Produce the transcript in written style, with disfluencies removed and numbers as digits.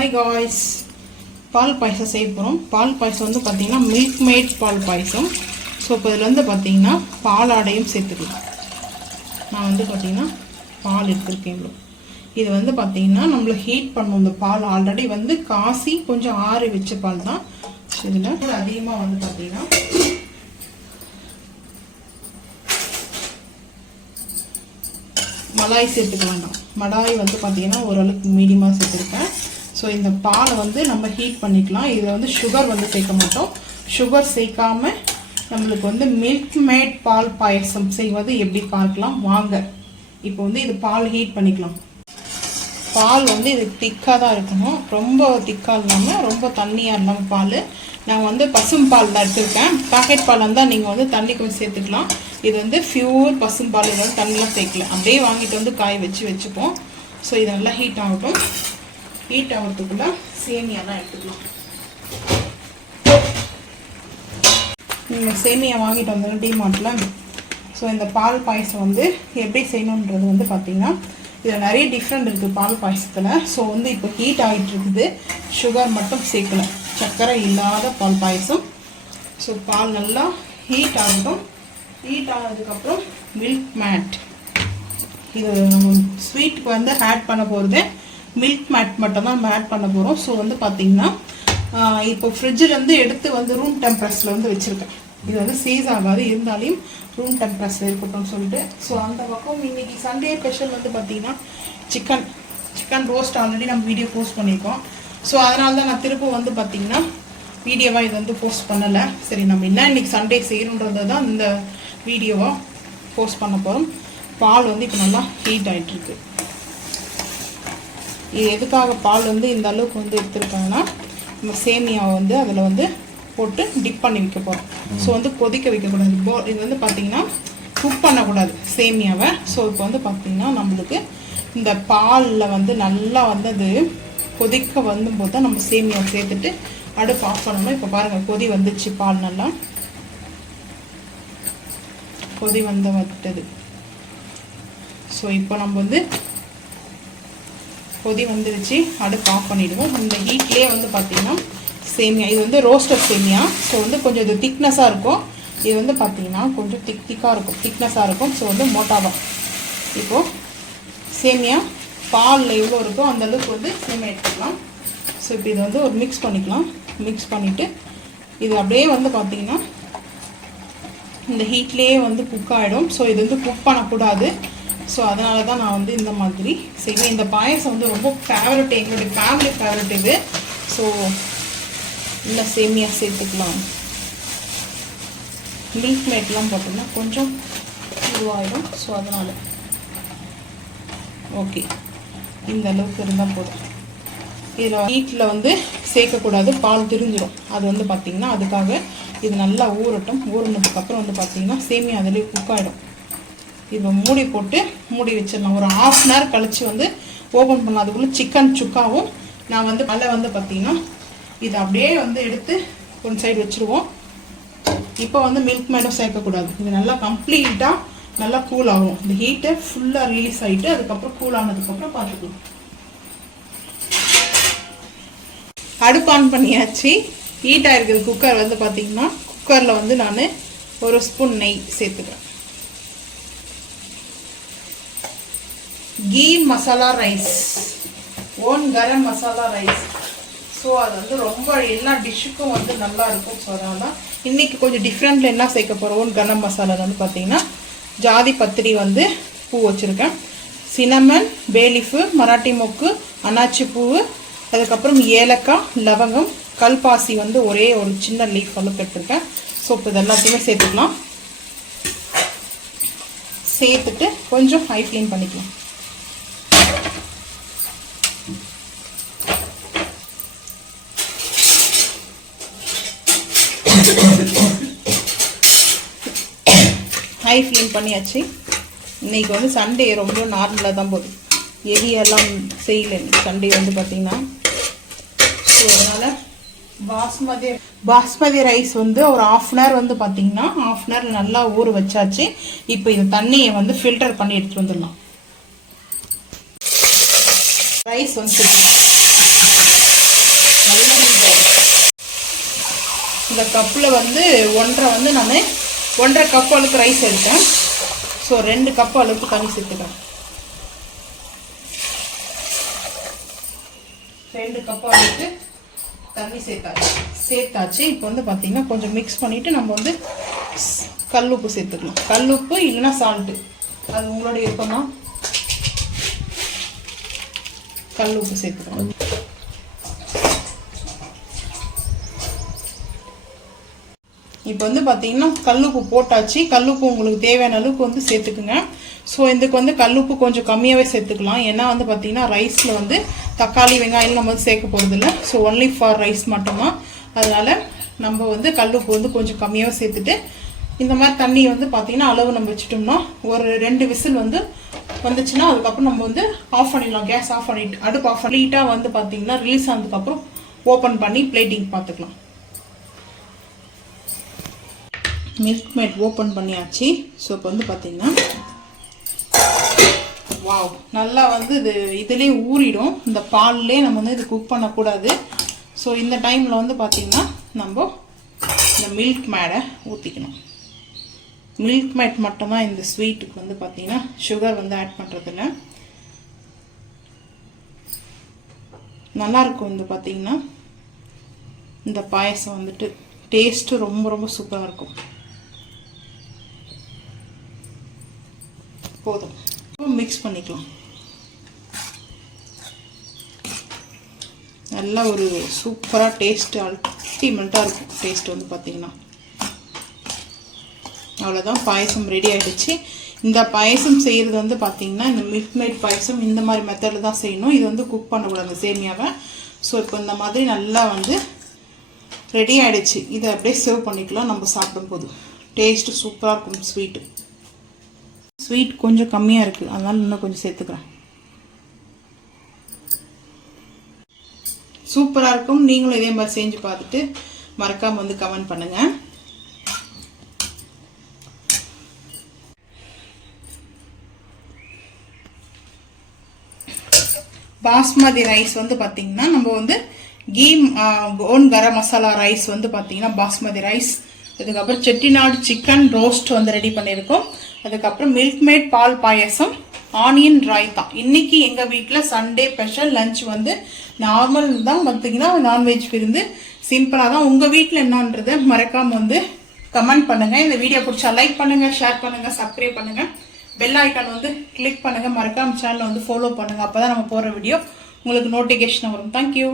Hi guys, பால் பாயசம் செய்ய போகிறோம். பால் பாயசம் வந்து பார்த்திங்கன்னா மில்க் மேட் பால் பாயசம். ஸோ இப்போ இதில் வந்து பார்த்திங்கன்னா பாலாடையும் சேர்த்துக்கலாம். நான் வந்து பார்த்திங்கன்னா பால் எடுத்துருக்கேன். இவ்வளோ இது வந்து பார்த்திங்கன்னா நம்மளை ஹீட் பண்ணும். இந்த பால் ஆல்ரெடி வந்து காசி கொஞ்சம் ஆறி வச்ச பால் தான். இதில் அதிகமாக வந்து பார்த்திங்கன்னா மலாய் சேர்த்துக்க வேண்டாம். மலாய் வந்து பார்த்திங்கன்னா ஓரளவுக்கு மீடியமாக சேர்த்துருக்கேன். ஸோ இந்த பாலை வந்து நம்ம ஹீட் பண்ணிக்கலாம். இதில் வந்து சுகர் வந்து சேர்க்க மாட்டோம். சுகர் சேர்க்காம நம்மளுக்கு வந்து மில்க் மேட் பால் பாயசம் செய்வது எப்படி பார்க்கலாம் வாங்க. இப்போ வந்து இது பால் ஹீட் பண்ணிக்கலாம். பால் வந்து இது திக்காக தான் இருக்கணும். ரொம்ப திக்காக இல்லாமல் ரொம்ப தண்ணியாக இல்லாமல் பால். நான் வந்து பசும் பால் தான் எடுத்துருக்கேன். பாக்கெட் பால் இருந்தால் நீங்கள் வந்து தண்ணி கொஞ்சம் சேர்த்துக்கலாம். இது வந்து பியூர் பசும் பால். இது வந்து தண்ணிலாம் சேர்க்கல, அப்படியே வாங்கிட்டு வந்து காய வச்சுப்போம். ஸோ இது நல்லா ஹீட் ஆகட்டும். ஹீட் ஆகிறதுக்குள்ள சேமியாலாம் எடுத்துக்கலாம். நீங்கள் சேமியா வாங்கிட்டு வந்தோம் டிமார்ட்டில். ஸோ இந்த பால் பாயசம் வந்து எப்படி செய்யணுன்றது வந்து பார்த்திங்கன்னா இதில் நிறைய டிஃப்ரெண்ட் இருக்குது பால் பாயசத்தில். ஸோ வந்து இப்போ ஹீட் ஆகிட்டு இருக்குது. சுகர் மட்டும் சேர்க்கல, சர்க்கரை இல்லாத பால் பாயசம். ஸோ பால் நல்லா ஹீட் ஆகட்டும். ஹீட் ஆனதுக்கப்புறம் மில்க் மேட், இது நம்ம ஸ்வீட்டுக்கு வந்து ஆட் பண்ண போகிறது மில்க் மேட் மட்டும் தான் நம்ம ஆட் பண்ண போகிறோம். ஸோ வந்து பார்த்திங்கன்னா இப்போ ஃப்ரிட்ஜிலேருந்து எடுத்து வந்து ரூம் டெம்பரேச்சரில் வந்து வச்சுருக்கேன். இது வந்து சீஸ் ஆகாது, இருந்தாலும் ரூம் டெம்பரேச்சர் இருக்கட்டும்னு சொல்லிட்டு. ஸோ அந்த பக்கம் இன்றைக்கி சண்டே ஸ்பெஷல் வந்து பார்த்திங்கன்னா சிக்கன் ரோஸ்ட் ஆல்ரெடி நம்ம வீடியோ போஸ்ட் பண்ணியிருக்கோம். ஸோ அதனால தான் நான் திரும்ப வந்து பார்த்திங்கன்னா வீடியோவாக இது வந்து போஸ்ட் பண்ணலை. சரி, நம்ம என்ன இன்றைக்கி சண்டே செய்யணுன்றது தான் இந்த வீடியோவாக போஸ்ட் பண்ண போகிறோம். பால் வந்து இப்போ நல்லா ஹீட் ஆகிட்டுருக்கு. இது எதுக்காக பால் வந்து இந்த அளவுக்கு வந்து எடுத்துருக்காங்கன்னா நம்ம சேமியாவை வந்து அதில் வந்து போட்டு டிப் பண்ணி வைக்க போகிறோம். ஸோ வந்து கொதிக்க வைக்கக்கூடாது. இது வந்து பார்த்திங்கன்னா குக் பண்ணக்கூடாது சேமியாவை. ஸோ இப்போ வந்து பார்த்திங்கன்னா நம்மளுக்கு இந்த பாலில் வந்து நல்லா வந்து அது கொதிக்க வந்தும்போது தான் நம்ம சேமியாவை சேர்த்துட்டு அடுப்பு ஆஃப் பண்ணணும். இப்போ பாருங்கள், கொதி வந்துச்சு, பால் நல்லா கொதி வந்துட்டது. ஸோ இப்போ நம்ம வந்து கொதி வந்துடுச்சு, அடுப்பு ஆஃப் பண்ணிவிடுவோம். இந்த ஹீட்லேயே வந்து பார்த்திங்கன்னா சேமியா, இது வந்து ரோஸ்டட் சேமியா. ஸோ வந்து கொஞ்சம் இது திக்னஸாக இருக்கும். இது வந்து பார்த்திங்கன்னா கொஞ்சம் திக்னஸாக இருக்கும். ஸோ வந்து மோட்டாவா இப்போது சேமியா பாலில் எவ்வளோ இருக்கோ அந்தளவுக்கு வந்து சேமியா எடுத்துக்கலாம். ஸோ இப்போ இதை வந்து ஒரு மிக்ஸ் பண்ணிக்கலாம். மிக்ஸ் பண்ணிவிட்டு இது அப்படியே வந்து பார்த்திங்கன்னா இந்த ஹீட்லேயே வந்து குக் ஆகிடும். ஸோ இது வந்து குக் பண்ணக்கூடாது. ஸோ அதனால தான் நான் வந்து இந்த மாதிரி செய்வேன். இந்த பாயசம் வந்து ரொம்ப ஃபேவரட், எங்களுடைய ஃபேமிலி ஃபேவரட் இது. ஸோ இந்த சேமியா சேர்த்துக்கலாம். மில்க் மேட்லாம் போட்டோம்னா கொஞ்சம் இதுவாகிடும். ஸோ அதனால் ஓகே, இந்த அளவுக்கு இருந்தால் போதும். இதில் ஹீட்டில் வந்து சேர்க்கக்கூடாது, பால் திரிஞ்சிடும். அது வந்து பார்த்திங்கன்னா அதுக்காக இது நல்லா ஊறட்டும். ஊறினதுக்கப்புறம் வந்து பார்த்திங்கன்னா சேமியா அதிலே குக் ஆகிடும். இப்போ மூடி போட்டு மூடி வச்சிடலாம். ஒரு ½ அன் ஹவர் கழித்து வந்து ஓப்பன் பண்ணலாம். அதுக்குள்ளே சிக்கன் சுக்காவும் நான் வந்து அதில் வந்து பார்த்திங்கன்னா இதை அப்படியே வந்து எடுத்து ஒரு சைடு வச்சுருவோம். இப்போ வந்து மில்க் மேடும் சேர்க்கக்கூடாது. இது நல்லா கம்ப்ளீட்டாக நல்லா கூல் ஆகும். இந்த ஹீட்டை ஃபுல்லாக ரிலீஸ் ஆகிட்டு அதுக்கப்புறம் கூல் ஆனதுக்கப்புறம் பார்த்துக்கலாம். அடுப்பு ஆன் பண்ணியாச்சு. ஹீட்டாக இருக்குது குக்கர். வந்து பார்த்திங்கன்னா குக்கரில் வந்து நான் ஒரு ஸ்பூன் நெய் சேர்த்துக்கிறேன். Key masala rice, own garam masala rice. So அது வந்து ரொம்ப எல்லா டிஷ்ஷுக்கும் வந்து நல்லா இருக்கும். ஸோ அதனால தான் இன்றைக்கி கொஞ்சம் டிஃப்ரெண்ட்டில் என்ன சேர்க்க போகிறோம். ஓன் கரம் மசாலா வந்து பார்த்திங்கன்னா ஜாதி பத்திரி வந்து பூ வச்சுருக்கேன், சினமன், பேலீஃபு, மராட்டி மொக்கு, அன்னாச்சி பூ, அதுக்கப்புறம் ஏலக்காய், லவங்கம், கல்பாசி வந்து ஒரே ஒரு சின்ன லீஃப் அளவுக்கு எடுத்துருக்கேன். ஸோ இப்போ இது எல்லாத்தையுமே சேர்த்துக்கலாம். சேர்த்துட்டு கொஞ்சம் ஹை ஃப்ளேம் பண்ணிக்கலாம். ஹை ஃப்ளேம் பண்ணியாச்சு. இன்றைக்கி வந்து சண்டே ரொம்ப நார்மலாக தான் போகுது, ஹெவியெல்லாம் செய்யலை. இன்றைக்கி சண்டே வந்து பார்த்திங்கன்னா ஸோ அதனால் பாஸ்மதி ரைஸ் வந்து ஒரு ½ அன் ஹவர் வந்து பார்த்திங்கன்னா ½ அன் ஹவர் நல்லா ஊற வச்சாச்சு. இப்போ இந்த தண்ணியை வந்து ஃபில்டர் பண்ணி எடுத்துகிட்டு வந்துடலாம். ரைஸ் வந்து இந்த கப்பில் வந்து 1.5 வந்து நான் 1.5 கப் அளவுக்கு ரைஸ் எடுத்தேன். ஸோ 2 கப் அளவுக்கு தண்ணி சேர்த்துக்கிறேன். 2 கப் அளவுக்கு தண்ணி சேர்த்தாச்சு. இப்போ வந்து பார்த்தீங்கன்னா கொஞ்சம் மிக்ஸ் பண்ணிவிட்டு நம்ம வந்து கல்லுப்பு சேர்த்துக்கலாம். கல்லுப்பு இல்லைன்னா சால்ட்டு, அது உங்களோட விருப்பம் தான். கல்லுப்பு சேர்த்துக்கலாம். இப்போ வந்து பார்த்தீங்கன்னா கல்லுப்பு போட்டாச்சு. கல்லுப்பு உங்களுக்கு தேவையான அளவுக்கு வந்து சேர்த்துக்குங்க. ஸோ இதுக்கு வந்து கல்லுப்பு கொஞ்சம் கம்மியாகவே சேர்த்துக்கலாம். ஏன்னா வந்து பார்த்தீங்கன்னா ரைஸில் வந்து தக்காளி வெங்காயம் நம்ம வந்து சேர்க்க போகிறது இல்லை. ஸோ ஒன்லி ஃபார் ரைஸ் மட்டும்தான். அதனால் நம்ம வந்து கல்லுப்பு வந்து கொஞ்சம் கம்மியாக சேர்த்துட்டு இந்த மாதிரி தண்ணி வந்து பார்த்தீங்கன்னா அளவு நம்ம வச்சுட்டோம்னா ஒரு 2 விசில் வந்து வந்துச்சுன்னா அதுக்கப்புறம் நம்ம வந்து ஆஃப் பண்ணிடலாம். கேஸ் ஆஃப் பண்ணிட்டு அடுப்பு ஆஃப் பண்ணிட்டால் வந்து பார்த்தீங்கன்னா ரிலீஸ் ஆனதுக்கப்புறம் ஓப்பன் பண்ணி பிளேட்டிங் பார்த்துக்கலாம். மில்க் மேட் ஓப்பன் பண்ணியாச்சு. ஸோ இப்போ வந்து பார்த்தீங்கன்னா வாவ், நல்லா வந்து இதுலேயே ஊறிடும். இந்த பால்லே நம்ம வந்து இது குக் பண்ணக்கூடாது. ஸோ இந்த டைமில் வந்து பார்த்தீங்கன்னா நம்ம இந்த மில்க் மேடை ஊற்றிக்கணும். மில்க் மேட் மட்டும்தான் இந்த ஸ்வீட்டுக்கு வந்து பார்த்தீங்கன்னா சுகர் வந்து ஆட் பண்ணுறதில்ல. நல்லாயிருக்கும். இந்த பார்த்தீங்கன்னா இந்த பாயசம் வந்துட்டு டேஸ்ட்டு ரொம்ப ரொம்ப சூப்பராக இருக்கும். போதும், மிக்ஸ் பண்ணிக்கலாம். நல்லா ஒரு சூப்பராக டேஸ்ட்டு அல்டிமேட்டாக இருக்கும். டேஸ்ட் வந்து பார்த்தீங்கன்னா அவ்வளோதான், பாயசம் ரெடி ஆகிடுச்சு. இந்த பாயசம் செய்கிறது வந்து பார்த்தீங்கன்னா இந்த மில்க் மேட் பாயசம் இந்த மாதிரி மெத்தடில் தான் செய்யணும். இது வந்து குக் பண்ணக்கூடாது சேமியாவை. ஸோ இப்போ இந்த மாதிரி நல்லா வந்து ரெடி ஆகிடுச்சு. இதை அப்படியே சர்வ் பண்ணிக்கலாம். நம்ம சாப்பிடும்போது டேஸ்ட்டு சூப்பராக இருக்கும். ஸ்வீட் கொஞ்சம் கம்மியாக இருக்குது, அதனால் இன்னும் கொஞ்சம் சேர்த்துக்கிறேன். சூப்பராக இருக்கும். நீங்களும் இதே மாதிரி செஞ்சு பார்த்துட்டு மறக்காமல் வந்து கமெண்ட் பண்ணுங்கள். பாஸ்மதி ரைஸ் வந்து பார்த்தீங்கன்னா நம்ம வந்து ஓன் கரம் மசாலா ரைஸ் வந்து பார்த்தீங்கன்னா பாஸ்மதி ரைஸ், அதுக்கப்புறம் செட்டிநாடு சிக்கன் ரோஸ்ட் வந்து ரெடி பண்ணியிருக்கோம். அதுக்கப்புறம் மில்க் மேட் பால் பாயசம், ஆனியன் ராய்த்தா. இன்னைக்கு எங்கள் வீட்டில் சண்டே ஸ்பெஷல் லஞ்ச் வந்து நார்மல் தான் பார்த்தீங்கன்னா நான்வெஜ் விருந்து சிம்பிளாக தான். உங்கள் வீட்டில் என்னன்றதை மறக்காமல் வந்து கமெண்ட் பண்ணுங்கள். இந்த வீடியோ பிடிச்சா லைக் பண்ணுங்கள், ஷேர் பண்ணுங்கள், சப்ஸ்கிரைப் பண்ணுங்கள், பெல் ஐக்கான் வந்து கிளிக் பண்ணுங்கள். மறக்காம சேனலை வந்து ஃபாலோ பண்ணுங்கள். அப்போ தான் நம்ம போகிற வீடியோ உங்களுக்கு நோட்டிஃபிகேஷன் வரும். தேங்க்யூ.